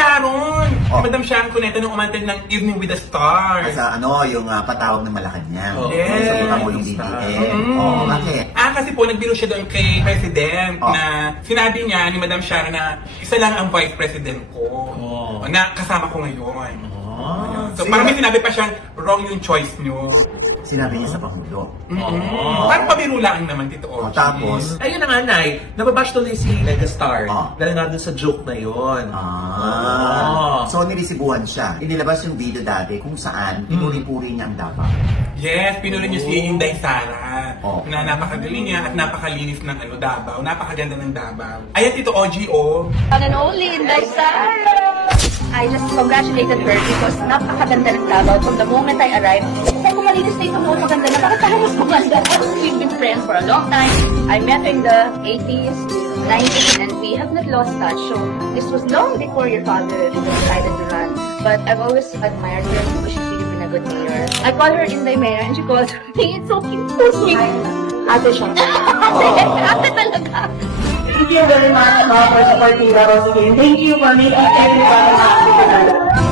Sharon! Si Oh. Madam Sharon Cuneta nung umantay ng Evening with the Stars. Sa yung patawag ng Malacanang. Oo. Sa Yes. Pangulong BBM. Mm. Oo, bakit? Kasi po, nagbiro siya doon kay President Oh. na sinabi niya ni Madam Sharon na isa lang ang Vice President ko. Oh. Na kasama ko ngayon. Ah. So parang may sinabi pa siyang wrong yung choice niyo. Sinabi niya sa Pangulo. Oh. Parang pabiro lang naman dito. O, tapos, Ayun na nga, Nay. Nababash tuloy si Megastar. Oh. Dahil nga dun sa joke na yun. So niresibuhan siya. Inilabas yung video dati kung saan pinuri-puri niya ang Davao. Yes, pinuri niyo si Inday Sara. Oh. Na napakagaling niya at napakalinis ng Davao. Napakaganda ng Davao. Ayan, Tito OG, oh. One and only Inday Sara! I just congratulated her because napakaganda ng Davao. From the moment I arrived, sabi ko malinis na ito mo, maganda na. Bakit tayo mas maganda? We've been friends for a long time. I met her in the 80s, 90s, and we have not lost touch. So this was long before your father decided to run. But I've always admired her because she's really been a good mayor. I call her Inday Mayor and she calls me. It's so cute. So sweet. Ate siya. Ate talaga. Thank you very much for supporting the Rose Game. Thank you for making everyone happy.